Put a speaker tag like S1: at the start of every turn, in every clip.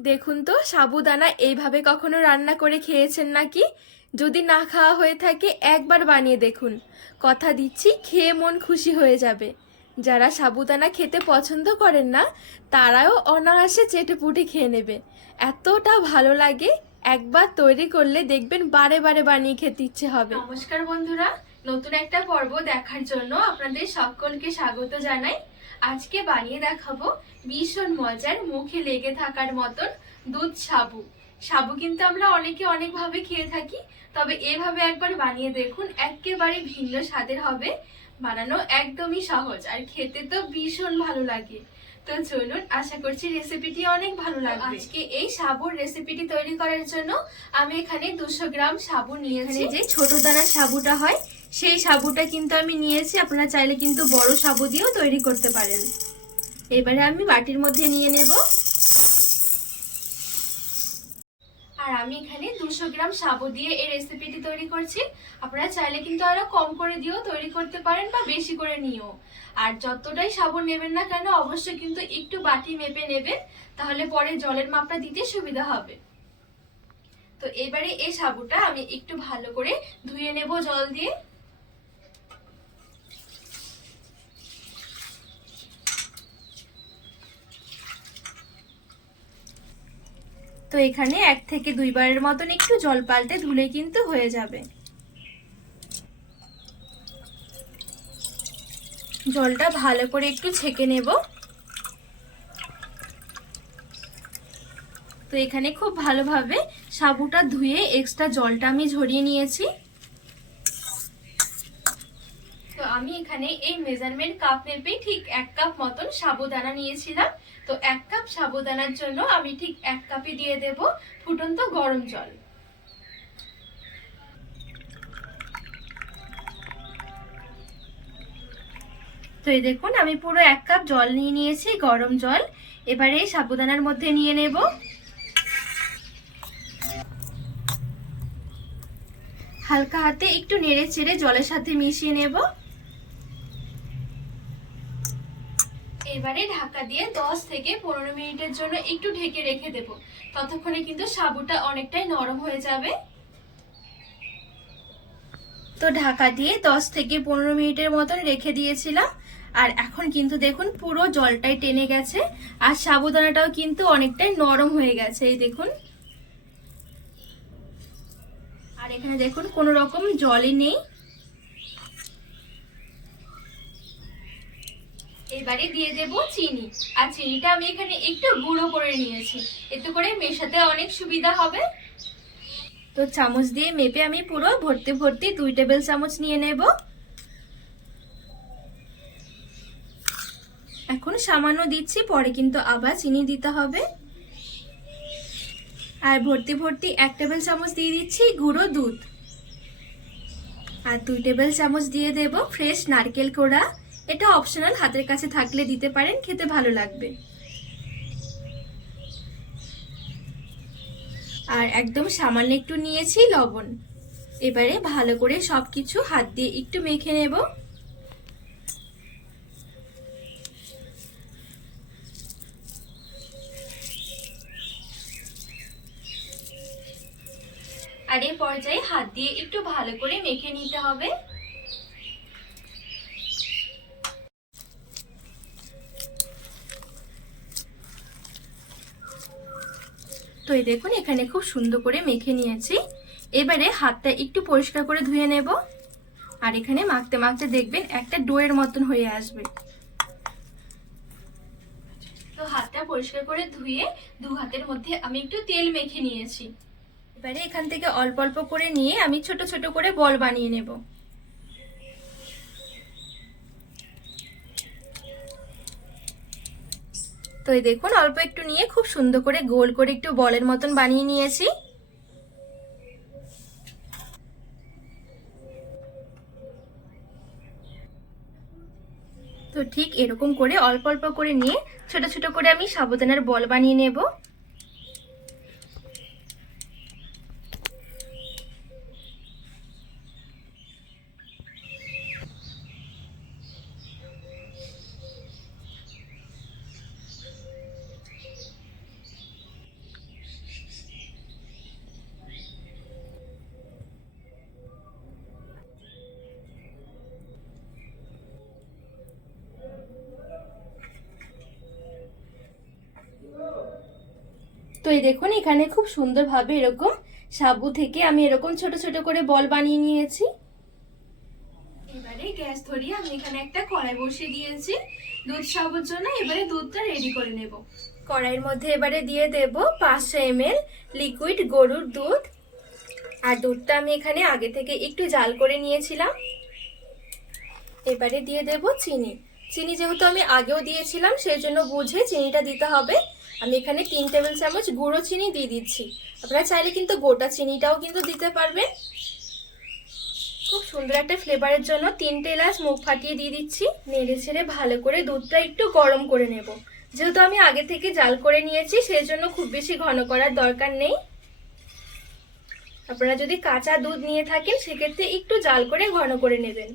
S1: দেখুন তো, সাবুদানা এইভাবে কখনো রান্না করে খেয়েছেন নাকি? যদি না খাওয়া হয়ে থাকে, একবার বানিয়ে দেখুন। কথা দিচ্ছি, খেয়ে মন খুশি হয়ে যাবে। যারা সাবুদানা খেতে পছন্দ করেন না, তারাও অনায়াসে চেটে পুটে খেয়ে নেবে। এতটা ভালো লাগে, একবার তৈরি করলে দেখবেন বারে বারে বানিয়ে খেতে ইচ্ছে হবে। নমস্কার বন্ধুরা, নতুন একটা পর্ব দেখার জন্য আপনাদের সকলকে স্বাগত জানাই। আজকে বানিয়ে দেখাবো ভীষণ মজার, মুখে লেগে থাকার মতন দুধ সাবু। সাবু কিন্তু আমরা অনেকে অনেকভাবে খেয়ে থাকি, তবে এভাবে একবার বানিয়ে দেখুন, একেবারে ভিন্ন স্বাদের হবে। বানানো একদমই সহজ আর খেতে তো ভীষণ ভালো লাগে। তো চলুন, আশা করছি রেসিপিটি অনেক ভালো লাগবে। আজকে এই সাবুর রেসিপিটি তৈরি করার জন্য আমি এখানে দুশো গ্রাম সাবু নিয়েছি। যে ছোট দানা সাবুটা হয় সেই সাবুটা কিন্তু আমি নিয়েছি, আপনারা চাইলে কিন্তু বড় সাবু দিয়েও তৈরি করতে পারেন। এবারে আমি বাটির মধ্যে নিয়ে নেব। আর আমি এখানে দুশো গ্রাম সাবু দিয়ে এই রেসিপিটি তৈরি করছি। আপনারা চাইলে কিন্তু আরও কম করে দিয়েও তৈরি করতে পারেন বা বেশি করে নিও আর যতটাই সাবুন নেবেন না কেন, অবশ্যই কিন্তু একটু বাটি মেপে নেবেন, তাহলে পরে জলের মাপটা দিতে সুবিধা হবে। তো এবারে এই সাবুটা আমি একটু ভালো করে ধুয়ে নেব জল দিয়ে। তো এখানে এক থেকে দুইবারের মতন একটু জল পাল্টে ধুলে কিন্তু হয়ে যাবে। জলটা ভালো করে একটু ছেঁকে নেব। তো এখানে খুব ভালোভাবে সাবুটা ধুয়ে এক্সট্রা জলটা আমি ঝরিয়ে নিয়েছি। তো আমি এখানে এই মেজারমেন্ট কাপ মেপে ঠিক এক কাপ মতন সাবুদানা নিয়েছিলাম। তো এক কাপ সাবুদানার জন্য আমি ঠিক এক কাপে দিয়ে দেব ফুটন্ত গরম জল। তো এই দেখুন, আমি পুরো এক কাপ জল নিয়ে নিয়েছি, গরম জল। এবারে এই সাবুদানার মধ্যে নিয়ে নেব। হালকা হাতে একটু নেড়ে চেড়ে জলের সাথে মিশিয়ে নেব। এবারে ঢাকা দিয়ে 10 থেকে পনেরো মিনিটের জন্য একটু ঢেকে রেখে দেব। ততক্ষণে কিন্তু সাবুটা অনেকটাই নরম হয়ে যাবে। তো ঢাকা দিয়ে 10 থেকে পনেরো মিনিটের মতন রেখে দিয়েছিলাম। আর এখন কিন্তু দেখুন পুরো জলটাই টেনে গেছে। আর সাবুদানাটাও কিন্তু অনেকটাই নরম হয়ে গেছে, এই দেখুন। আর এখানে দেখুন কোনো রকম জলই নেই। এবারে দিয়ে দেব চিনি। আর চিনিটা আমি এখানে একটু গুঁড়ো করে নিয়েছি। এতে করে মেশাতে অনেক সুবিধা হবে। তো চামচ দিয়ে মেপে আমি পুরো ভর্তি ভর্তি দুই টেবিল চামচ নিয়ে নেব। এখন সামান্য দিচ্ছি, পরে কিন্তু আবার চিনি দিতে হবে। আর ভর্তি ভর্তি এক টেবিল চামচ দিয়ে দিচ্ছি গুঁড়ো দুধ। আর দুই টেবিল চামচ দিয়ে দেব ফ্রেশ নারকেল কোড়া। এটা অপশনাল হাতের কাছে থাকলে দিতে পারেন, খেতে ভালো লাগবে। আর একদম সামান্য একটু নিয়েছি লবণ। এবারে ভালো করে সবকিছু হাত দিয়ে একটু মেখে নেব। আর এই পর্যায়ে হাত দিয়ে একটু ভালো করে মেখে নিতে হবে। তো এই দেখুন, এখানে খুব সুন্দর করে মেখে নিয়েছি। এবারে হাতটা একটু পরিষ্কার করে ধুয়ে নেব। আর এখানে মাখতে মাখতে দেখবেন একটা ডোয়ের মতন হয়ে আসবে। তো হাতটা পরিষ্কার করে ধুয়ে দু হাতের মধ্যে আমি একটু তেল মেখে নিয়েছি। এবারে এখান থেকে অল্প অল্প করে নিয়ে আমি ছোট ছোট করে বল বানিয়ে নেব। তো এই দেখুন, অল্প একটু নিয়ে খুব সুন্দর করে গোল করে একটু বলের মতন বানিয়ে নিয়েছি। তো ঠিক এরকম করে অল্প অল্প করে নিয়ে ছোট ছোট করে আমি সাবধানের বল বানিয়ে নেব। এই দেখুন, এখানে খুব সুন্দরভাবে এরকম সাবু থেকে আমি এরকম ছোট ছোট করে বল বানিয়ে নিয়েছি। এবারে গ্যাস ধরিয়ে আমি এখানে একটা কড়াই বসিয়ে দিয়েছি। দুধ সাবুর জন্য এবারে দুধটা রেডি করে নেব। কড়াইয়ের মধ্যে এবারে দিয়ে দেব পাঁচশো এমএল লিকুইড গরুর দুধ। আর দুধটা আমি এখানে আগে থেকে একটু জাল করে নিয়েছিলাম। এবারে দিয়ে দেব চিনি। চিনি যেহেতু আমি আগেও দিয়েছিলাম, সেই জন্য বুঝে চিনিটা দিতে হবে। আমি এখানে তিন টেবিল চামচ গুঁড়ো চিনি দিয়ে দিচ্ছি। আপনারা চাইলে কিন্তু গোটা চিনিটাও কিন্তু দিতে পারবেন। খুব সুন্দর একটা ফ্লেভারের জন্য তিনটে এলাচ মুখ ফাটিয়ে দিয়ে দিচ্ছি। নেড়ে ছেড়ে ভালো করে দুধটা একটু গরম করে নেব। যেহেতু আমি আগে থেকে জাল করে নিয়েছি সেই জন্য খুব বেশি ঘন করার দরকার নেই। আপনারা যদি কাঁচা দুধ নিয়ে থাকেন, সেক্ষেত্রে একটু জাল করে ঘন করে নেবেন।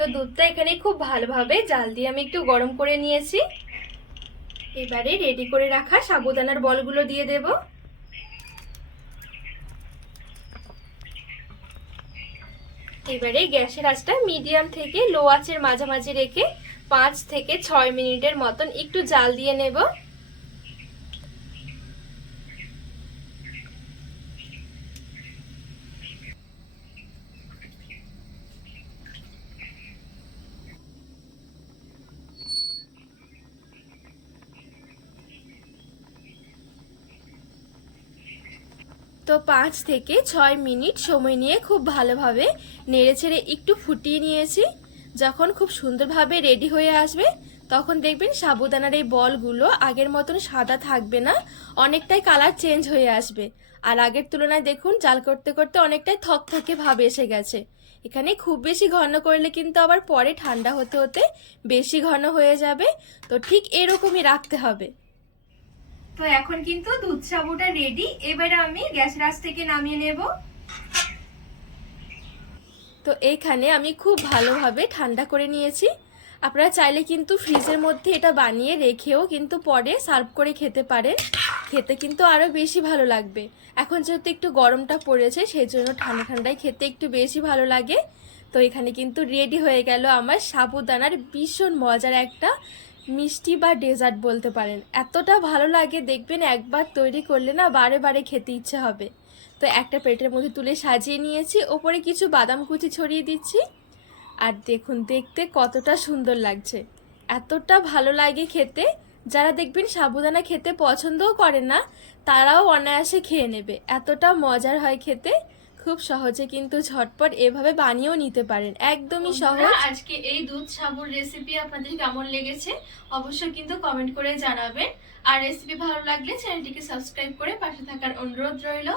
S1: তো দুধটা এখানে খুব ভালোভাবে জাল দিয়ে আমি একটু গরম করে নিয়েছি। এবারে রেডি করে রাখা সাবুদানার বলগুলো দিয়ে দেব। এবারে গ্যাসের আঁচটা মিডিয়াম থেকে লো আঁচের মাঝামাঝি রেখে পাঁচ থেকে ছয় মিনিটের মতন একটু জাল দিয়ে নেব। তো পাঁচ থেকে ছয় মিনিট সময় নিয়ে খুব ভালোভাবে নেড়েচেড়ে একটু ফুটিয়ে নিয়েছি। যখন খুব সুন্দরভাবে রেডি হয়ে আসবে, তখন দেখবেন সাবুদানার এই বলগুলো আগের মতন সাদা থাকবে না, অনেকটাই কালার চেঞ্জ হয়ে আসবে। আর আগের তুলনায় দেখুন, জাল করতে করতে অনেকটাই থকথকে ভাব এসে গেছে। এখানে খুব বেশি ঘন করলে কিন্তু আবার পরে ঠান্ডা হতে হতে বেশি ঘন হয়ে যাবে। তো ঠিক এরকমই রাখতে হবে। তো এখন কিন্তু দুধ সাবুটা রেডি এবারে আমি গ্যাস রাস থেকে নামিয়ে নেব। তো এইখানে আমি খুব ভালোভাবে ঠান্ডা করে নিয়েছি। আপনারা চাইলে কিন্তু ফ্রিজের মধ্যে এটা বানিয়ে রেখেও কিন্তু পরে সার্ভ করে খেতে পারেন। খেতে কিন্তু আরও বেশি ভালো লাগবে। এখন যেহেতু একটু গরমটা পড়েছে, সেই জন্য ঠান্ডা ঠান্ডায় খেতে একটু বেশি ভালো লাগে। তো এখানে কিন্তু রেডি হয়ে গেল আমার সাবুদানার ভীষণ মজার একটা মিষ্টি বা ডেজার্ট বলতে পারেন। এতটা ভালো লাগে দেখবেন একবার তৈরি করলে না বারে বারে খেতে ইচ্ছে হবে। তো একটা প্লেটের মধ্যে তুলে সাজিয়ে নিয়েছি, ওপরে কিছু বাদাম কুচি ছড়িয়ে দিচ্ছি। আর দেখুন, দেখতে কতটা সুন্দর লাগছে। এতটা ভালো লাগে খেতে। যারা দেখবেন সাবুদানা খেতে পছন্দও করে না, তারাও অনায়াসে খেয়ে নেবে। এতটা মজার হয় খেতে। খুব সহজে কিন্তু ঝটপট এভাবে বানিয়েও নিতে পারেন। একদমই সহজ। আজকে এই দুধ সাবুর রেসিপি আপনাদের কেমন লেগেছে অবশ্যই কিন্তু কমেন্ট করে জানাবেন। আর রেসিপি ভালো লাগলে চ্যানেলটিকে সাবস্ক্রাইব করে পাশে থাকার অনুরোধ রইল।